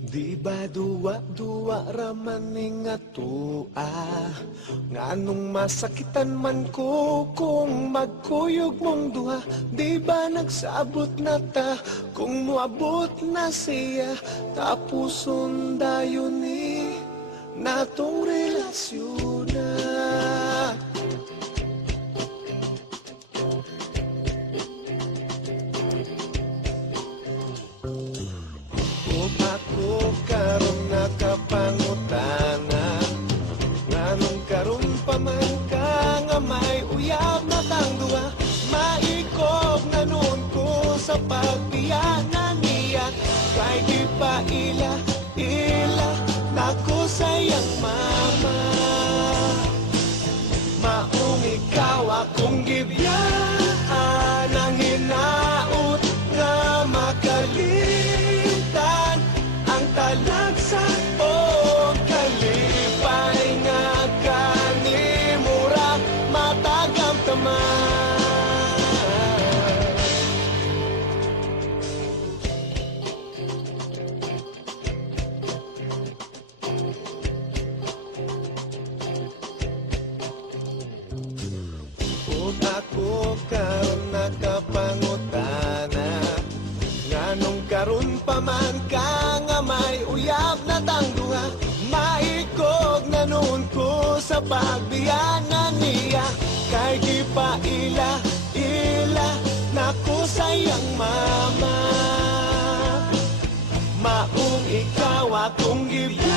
Di ba duwa-duwa raman nga tua, nganong masakitan man ko kung magkuyog mong duha. Di ba nagsabot na ta kung muabot na siya, tapuson dayon ni natong relasyon na. Ako karon nakapangutana, nganong karon pa man ka nga may uyab na tang duha. Maikob na noon ko sa pagbiyanan niya, kay di pa ila nako sayang mama. Maong ikaw akong gibiyaan, ang hinaot nga makalimtan ang talagsa o kalipay nga kanimura matagam taman. Ug ako karon nakapangutana, nganong karon pa man ka nga may uyab na tang duha. Maikog na noon ko sa pagbiyanan niya, kay di pa ila nako sayang mama. Maong ikaw akong gibiyaan,